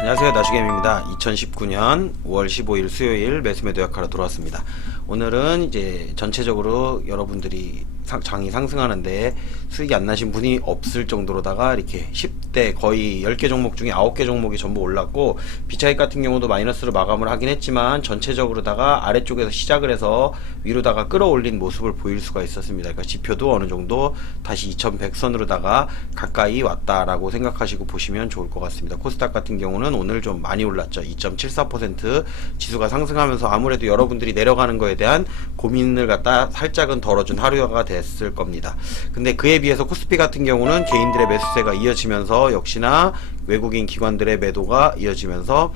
안녕하세요, 나주겜입니다. 2019년 5월 15일 수요일 매수매도 약하러 들어왔습니다. 오늘은 이제 전체적으로 여러분들이 장이 상승하는데 수익이 안 나신 분이 없을 정도로다가 이렇게 10대 거의 10개 종목 중에 9개 종목이 전부 올랐고, 비차익 같은 경우도 마이너스로 마감을 하긴 했지만 전체적으로다가 아래쪽에서 시작을 해서 위로다가 끌어올린 모습을 보일 수가 있었습니다. 그러니까 지표도 어느 정도 다시 2100선으로다가 가까이 왔다라고 생각하시고 보시면 좋을 것 같습니다. 코스닥 같은 경우는 오늘 좀 많이 올랐죠. 2.74% 지수가 상승하면서 아무래도 여러분들이 내려가는 거에 대한 고민을 갖다 살짝은 덜어준 하루가 됐을 겁니다. 근데 그에 비해서 코스피 같은 경우는 개인들의 매수세가 이어지면서 역시나 외국인 기관들의 매도가 이어지면서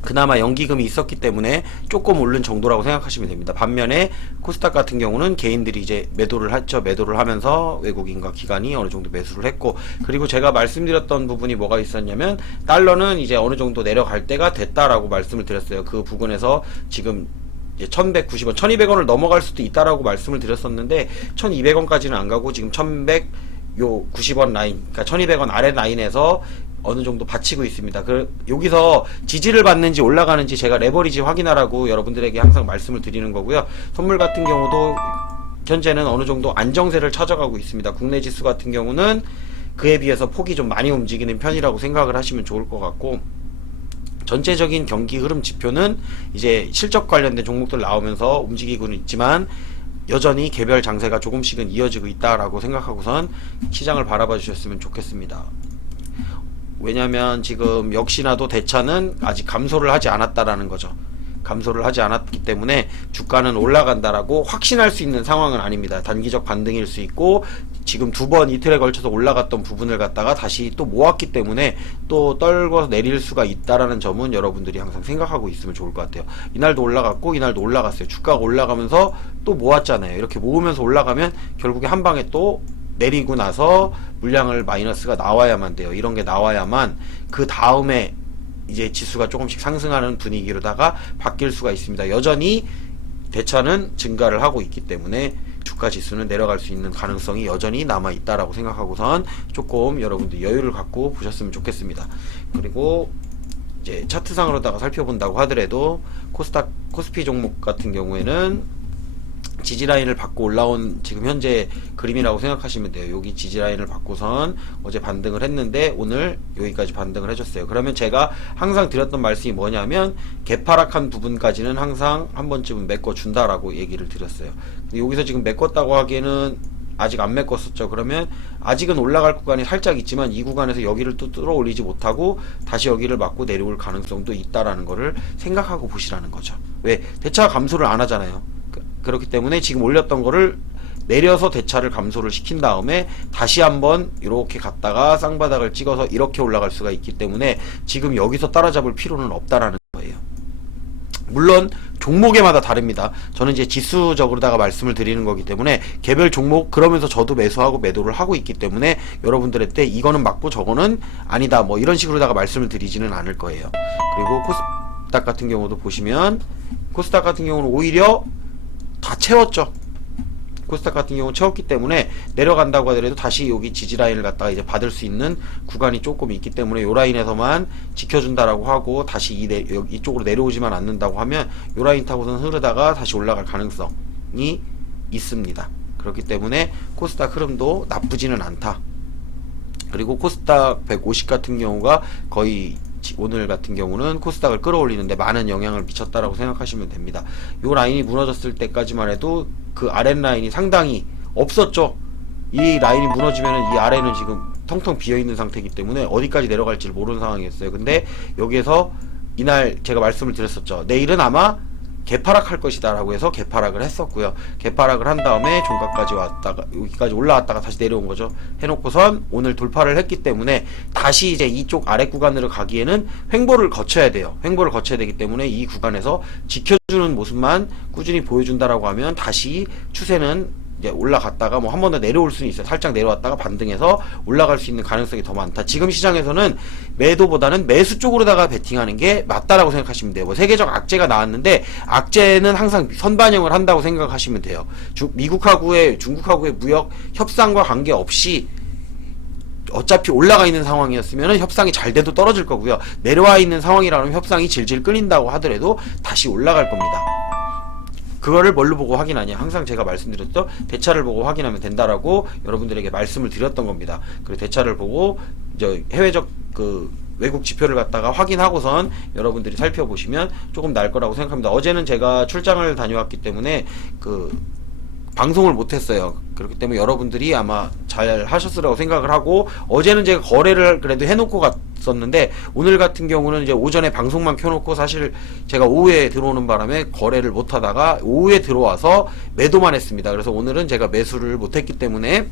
그나마 연기금이 있었기 때문에 조금 오른 정도라고 생각하시면 됩니다. 반면에 코스닥 같은 경우는 개인들이 이제 매도를 했죠. 매도를 하면서 외국인과 기관이 어느 정도 매수를 했고, 그리고 제가 말씀드렸던 부분이 뭐가 있었냐면 달러는 이제 어느 정도 내려갈 때가 됐다라고 말씀을 드렸어요. 그 부분에서 지금 이제 1190원, 1200원을 넘어갈 수도 있다라고 말씀을 드렸었는데 1200원까지는 안 가고 지금 1190원 라인, 그러니까 1200원 아래 라인에서 어느 정도 받치고 있습니다. 여기서 지지를 받는지 올라가는지 제가 레버리지 확인하라고 여러분들에게 항상 말씀을 드리는 거고요. 선물 같은 경우도 현재는 어느 정도 안정세를 찾아가고 있습니다. 국내 지수 같은 경우는 그에 비해서 폭이 좀 많이 움직이는 편이라고 생각을 하시면 좋을 것 같고, 전체적인 경기 흐름 지표는 이제 실적 관련된 종목들 나오면서 움직이고는 있지만 여전히 개별 장세가 조금씩은 이어지고 있다라고 생각하고선 시장을 바라봐 주셨으면 좋겠습니다. 왜냐면 지금 역시나도 대차는 아직 감소를 하지 않았다라는 거죠. 감소를 하지 않았기 때문에 주가는 올라간다라고 확신할 수 있는 상황은 아닙니다. 단기적 반등일 수 있고, 지금 두 번 이틀에 걸쳐서 올라갔던 부분을 갖다가 다시 또 모았기 때문에 또 떨궈서 내릴 수가 있다라는 점은 여러분들이 항상 생각하고 있으면 좋을 것 같아요. 이날도 올라갔고 이날도 올라갔어요. 주가가 올라가면서 또 모았잖아요. 이렇게 모으면서 올라가면 결국에 한 방에 또 내리고 나서 물량을 마이너스가 나와야만 돼요. 이런 게 나와야만 그 다음에 이제 지수가 조금씩 상승하는 분위기로다가 바뀔 수가 있습니다. 여전히 대차는 증가를 하고 있기 때문에 주가 지수는 내려갈 수 있는 가능성이 여전히 남아 있다라고 생각하고선 조금 여러분들 여유를 갖고 보셨으면 좋겠습니다. 그리고 이제 차트상으로다가 살펴본다고 하더라도 코스피 종목 같은 경우에는 지지라인을 받고 올라온 지금 현재 그림이라고 생각하시면 돼요. 여기 지지라인을 받고선 어제 반등을 했는데 오늘 여기까지 반등을 해줬어요. 그러면 제가 항상 드렸던 말씀이 뭐냐면 개파락한 부분까지는 항상 한 번쯤은 메꿔준다라고 얘기를 드렸어요. 근데 여기서 지금 메꿨다고 하기에는 아직 안 메꿨었죠. 그러면 아직은 올라갈 구간이 살짝 있지만 이 구간에서 여기를 또 뚫어 올리지 못하고 다시 여기를 맞고 내려올 가능성도 있다라는 거를 생각하고 보시라는 거죠. 왜? 대차가 감소를 안 하잖아요. 그렇기 때문에 지금 올렸던 거를 내려서 대차를 감소를 시킨 다음에 다시 한번 이렇게 갔다가 쌍바닥을 찍어서 이렇게 올라갈 수가 있기 때문에 지금 여기서 따라잡을 필요는 없다라는 거예요. 물론 종목에마다 다릅니다. 저는 이제 지수적으로다가 말씀을 드리는 거기 때문에 개별 종목, 그러면서 저도 매수하고 매도를 하고 있기 때문에 여러분들한테 이거는 맞고 저거는 아니다 뭐 이런 식으로다가 말씀을 드리지는 않을 거예요. 그리고 코스닥 같은 경우도 보시면 코스닥 같은 경우는 오히려 다 채웠죠. 코스닥 같은 경우는 채웠기 때문에 내려간다고 하더라도 다시 여기 지지라인을 갖다가 이제 받을 수 있는 구간이 조금 있기 때문에 요 라인에서만 지켜준다라고 하고 다시 이쪽으로 내려오지만 않는다고 하면 요 라인 타고선 흐르다가 다시 올라갈 가능성이 있습니다. 그렇기 때문에 코스닥 흐름도 나쁘지는 않다. 그리고 코스닥 150 같은 경우가 거의 오늘 같은 경우는 코스닥을 끌어올리는데 많은 영향을 미쳤다라고 생각하시면 됩니다. 요 라인이 무너졌을 때까지만 해도 그 아랫라인이 상당히 없었죠. 이 라인이 무너지면 이 아래는 지금 텅텅 비어있는 상태이기 때문에 어디까지 내려갈지를 모르는 상황이었어요. 근데 여기에서 이날 제가 말씀을 드렸었죠. 내일은 아마 개파락할 것이다 라고 해서 개파락을 했었고요. 개파락을 한 다음에 종가까지 왔다가 여기까지 올라왔다가 다시 내려온 거죠. 해놓고선 오늘 돌파를 했기 때문에 다시 이제 이쪽 아래 구간으로 가기에는 횡보를 거쳐야 돼요. 횡보를 거쳐야 되기 때문에 이 구간에서 지켜주는 모습만 꾸준히 보여준다라고 하면 다시 추세는 이제 올라갔다가 뭐 한 번 더 내려올 수는 있어요. 살짝 내려왔다가 반등해서 올라갈 수 있는 가능성이 더 많다. 지금 시장에서는 매도보다는 매수 쪽으로다가 베팅하는 게 맞다라고 생각하시면 돼요. 뭐 세계적 악재가 나왔는데 악재는 항상 선반영을 한다고 생각하시면 돼요. 미국하고의 중국하고의 무역 협상과 관계없이 어차피 올라가 있는 상황이었으면 협상이 잘 돼도 떨어질 거고요. 내려와 있는 상황이라면 협상이 질질 끌린다고 하더라도 다시 올라갈 겁니다. 그거를 뭘로 보고 확인하냐? 항상 제가 말씀드렸죠. 대차를 보고 확인하면 된다라고 여러분들에게 말씀을 드렸던 겁니다. 그리고 대차를 보고 이제 해외적 그 외국 지표를 갖다가 확인하고선 여러분들이 살펴보시면 조금 나을 거라고 생각합니다. 어제는 제가 출장을 다녀왔기 때문에 그 방송을 못했어요. 그렇기 때문에 여러분들이 아마 잘 하셨으라고 생각을 하고, 어제는 제가 거래를 그래도 해놓고 갔었는데 오늘 같은 경우는 이제 오전에 방송만 켜놓고 사실 제가 오후에 들어오는 바람에 거래를 못하다가 오후에 들어와서 매도만 했습니다. 그래서 오늘은 제가 매수를 못했기 때문에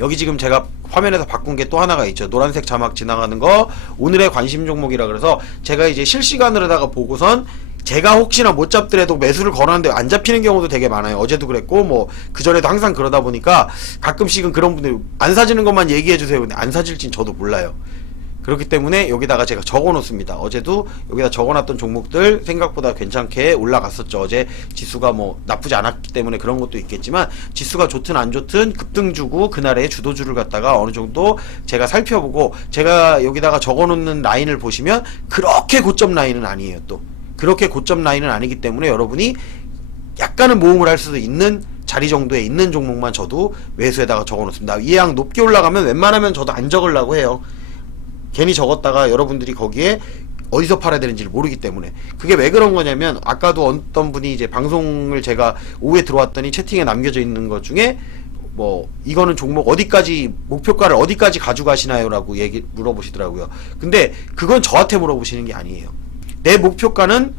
여기 지금 제가 화면에서 바꾼 게 또 하나가 있죠. 노란색 자막 지나가는 거 오늘의 관심 종목이라 그래서 제가 이제 실시간으로다가 보고선 제가 혹시나 못 잡더라도 매수를 걸었는데 안 잡히는 경우도 되게 많아요. 어제도 그랬고 뭐 그전에도 항상 그러다 보니까 가끔씩은 그런 분들 안 사지는 것만 얘기해 주세요. 근데 안 사질진 저도 몰라요. 그렇기 때문에 여기다가 제가 적어 놓습니다. 어제도 여기다 적어 놨던 종목들 생각보다 괜찮게 올라갔었죠. 어제 지수가 뭐 나쁘지 않았기 때문에 그런 것도 있겠지만, 지수가 좋든 안 좋든 급등 주고 그날의 주도주를 갖다가 어느 정도 제가 살펴보고, 제가 여기다가 적어 놓는 라인을 보시면 그렇게 고점 라인은 아니에요. 또 그렇게 고점 라인은 아니기 때문에 여러분이 약간은 모험을 할 수도 있는 자리 정도에 있는 종목만 저도 매수에다가 적어 놓습니다. 이양 높게 올라가면 웬만하면 저도 안 적으려고 해요. 괜히 적었다가 여러분들이 거기에 어디서 팔아야 되는지를 모르기 때문에. 그게 왜 그런 거냐면, 아까도 어떤 분이 이제 방송을 제가 오후에 들어왔더니 채팅에 남겨져 있는 것 중에 뭐 이거는 종목 어디까지 목표가를 어디까지 가져가시나요? 라고 물어보시더라고요. 근데 그건 저한테 물어보시는 게 아니에요. 내 목표가는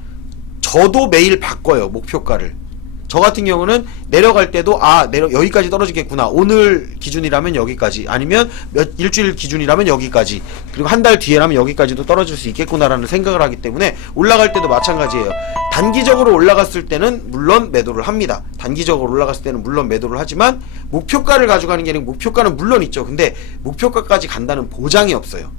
저도 매일 바꿔요. 목표가를. 저 같은 경우는 내려갈 때도 여기까지 떨어지겠구나. 오늘 기준이라면 여기까지, 아니면 일주일 기준이라면 여기까지, 그리고 한 달 뒤에라면 여기까지도 떨어질 수 있겠구나라는 생각을 하기 때문에 올라갈 때도 마찬가지예요. 단기적으로 올라갔을 때는 물론 매도를 합니다. 단기적으로 올라갔을 때는 물론 매도를 하지만 목표가를 가져가는 게 아니고, 목표가는 물론 있죠. 근데 목표가까지 간다는 보장이 없어요.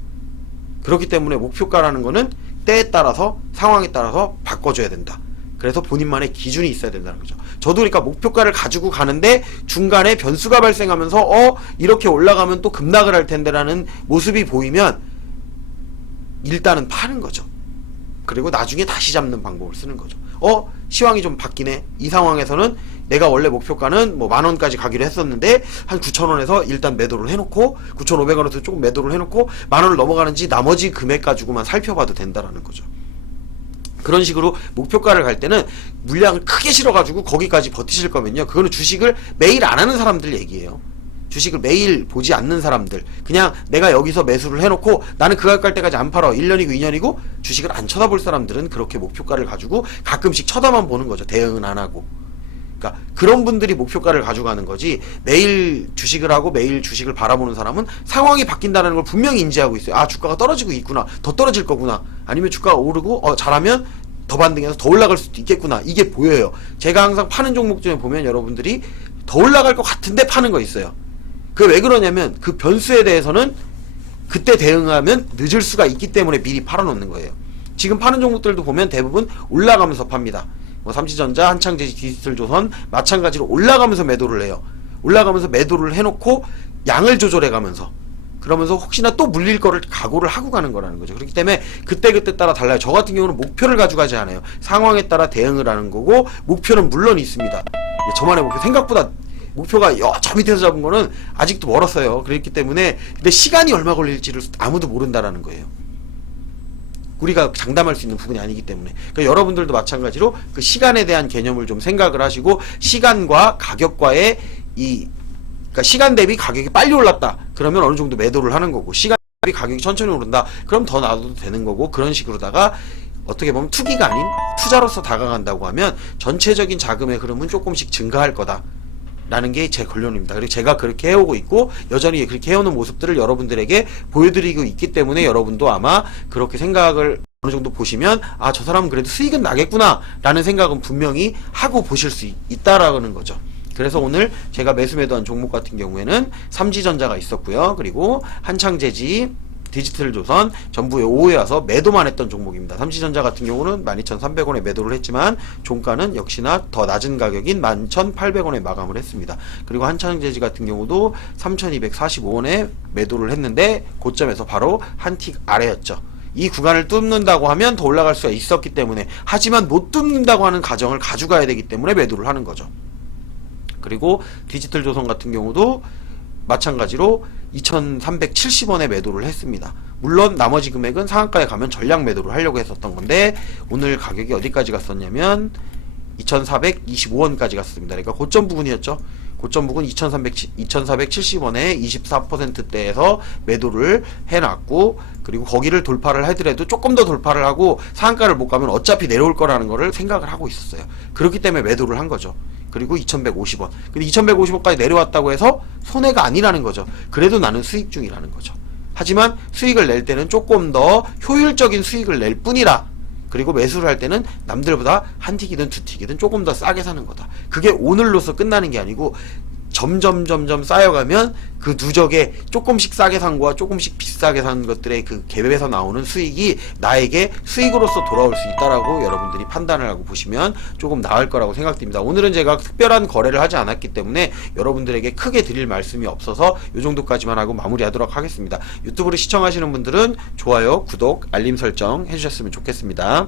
그렇기 때문에 목표가라는 거는 때에 따라서 상황에 따라서 바꿔줘야 된다. 그래서 본인만의 기준이 있어야 된다는 거죠. 저도 그러니까 목표가를 가지고 가는데 중간에 변수가 발생하면서 이렇게 올라가면 또 급락을 할 텐데라는 모습이 보이면 일단은 파는 거죠. 그리고 나중에 다시 잡는 방법을 쓰는 거죠. 시황이 좀 바뀌네. 이 상황에서는 내가 원래 목표가는 뭐 10,000원까지 가기로 했었는데 한 9,000원에서 일단 매도를 해놓고 9,500원에서 조금 매도를 해놓고 10,000원을 넘어가는지 나머지 금액 가지고만 살펴봐도 된다라는 거죠. 그런 식으로 목표가를 갈 때는 물량을 크게 실어가지고 거기까지 버티실 거면요, 그거는 주식을 매일 안 하는 사람들 얘기예요. 주식을 매일 보지 않는 사람들, 그냥 내가 여기서 매수를 해놓고 나는 그 가격 갈 때까지 안 팔아, 1년이고 2년이고 주식을 안 쳐다볼 사람들은 그렇게 목표가를 가지고 가끔씩 쳐다만 보는 거죠. 대응은 안 하고. 그러니까 그런 분들이 목표가를 가져가는 거지, 매일 주식을 하고 매일 주식을 바라보는 사람은 상황이 바뀐다는 걸 분명히 인지하고 있어요. 주가가 떨어지고 있구나, 더 떨어질 거구나, 아니면 주가가 오르고 잘하면 더 반등해서 더 올라갈 수도 있겠구나, 이게 보여요. 제가 항상 파는 종목 중에 보면 여러분들이 더 올라갈 것 같은데 파는 거 있어요. 그게 왜 그러냐면 그 변수에 대해서는 그때 대응하면 늦을 수가 있기 때문에 미리 팔아놓는 거예요. 지금 파는 종목들도 보면 대부분 올라가면서 팝니다. 뭐 삼치전자, 한창제지, 디지털조선 마찬가지로 올라가면서 매도를 해요. 올라가면서 매도를 해놓고 양을 조절해가면서, 그러면서 혹시나 또 물릴 거를 각오를 하고 가는 거라는 거죠. 그렇기 때문에 그때그때 따라 달라요. 저 같은 경우는 목표를 가져가지 않아요. 상황에 따라 대응을 하는 거고, 목표는 물론 있습니다. 저만의 목표, 생각보다 목표가 저 밑에서 잡은 거는 아직도 멀었어요. 그렇기 때문에 근데 시간이 얼마 걸릴지를 아무도 모른다라는 거예요. 우리가 장담할 수 있는 부분이 아니기 때문에. 그러니까 여러분들도 마찬가지로 그 시간에 대한 개념을 좀 생각을 하시고, 시간과 가격과의 그러니까 시간 대비 가격이 빨리 올랐다 그러면 어느 정도 매도를 하는 거고, 시간 대비 가격이 천천히 오른다 그럼 더 놔둬도 되는 거고, 그런 식으로다가 어떻게 보면 투기가 아닌 투자로서 다가간다고 하면 전체적인 자금의 흐름은 조금씩 증가할 거다 라는 게 제 결론입니다. 그리고 제가 그렇게 해오고 있고 여전히 그렇게 해오는 모습들을 여러분들에게 보여드리고 있기 때문에 여러분도 아마 그렇게 생각을 어느 정도 보시면 저 사람은 그래도 수익은 나겠구나 라는 생각은 분명히 하고 보실 수 있다라는 거죠. 그래서 오늘 제가 매수매도한 종목 같은 경우에는 삼지전자가 있었고요. 그리고 한창제지, 디지털조선 전부 5에 와서 매도만 했던 종목입니다. 삼시전자 같은 경우는 12,300원에 매도를 했지만 종가는 역시나 더 낮은 가격인 11,800원에 마감을 했습니다. 그리고 한창재지 같은 경우도 3,245원에 매도를 했는데 고점에서 바로 한 틱 아래였죠. 이 구간을 뚫는다고 하면 더 올라갈 수가 있었기 때문에, 하지만 못 뚫는다고 하는 가정을 가져가야 되기 때문에 매도를 하는 거죠. 그리고 디지털조선 같은 경우도 마찬가지로 2,370원에 매도를 했습니다. 물론 나머지 금액은 상한가에 가면 전량 매도를 하려고 했었던 건데 오늘 가격이 어디까지 갔었냐면 2,425원까지 갔습니다. 그러니까 고점 부근이었죠. 고점 부근 2,470원에 24%대에서 매도를 해놨고, 그리고 거기를 돌파를 하더라도 조금 더 돌파를 하고 상한가를 못 가면 어차피 내려올 거라는 거를 생각을 하고 있었어요. 그렇기 때문에 매도를 한 거죠. 그리고 2,150원. 근데 2,150원까지 내려왔다고 해서 손해가 아니라는 거죠. 그래도 나는 수익 중이라는 거죠. 하지만 수익을 낼 때는 조금 더 효율적인 수익을 낼 뿐이라, 그리고 매수를 할 때는 남들보다 한 틱이든 두 틱이든 조금 더 싸게 사는 거다. 그게 오늘로서 끝나는 게 아니고 점점 쌓여가면 그 누적에 조금씩 싸게 산 거와 조금씩 비싸게 산 것들의 그 갭에서 나오는 수익이 나에게 수익으로서 돌아올 수 있다라고 여러분들이 판단을 하고 보시면 조금 나을 거라고 생각됩니다. 오늘은 제가 특별한 거래를 하지 않았기 때문에 여러분들에게 크게 드릴 말씀이 없어서 이 정도까지만 하고 마무리하도록 하겠습니다. 유튜브를 시청하시는 분들은 좋아요, 구독, 알림 설정 해주셨으면 좋겠습니다.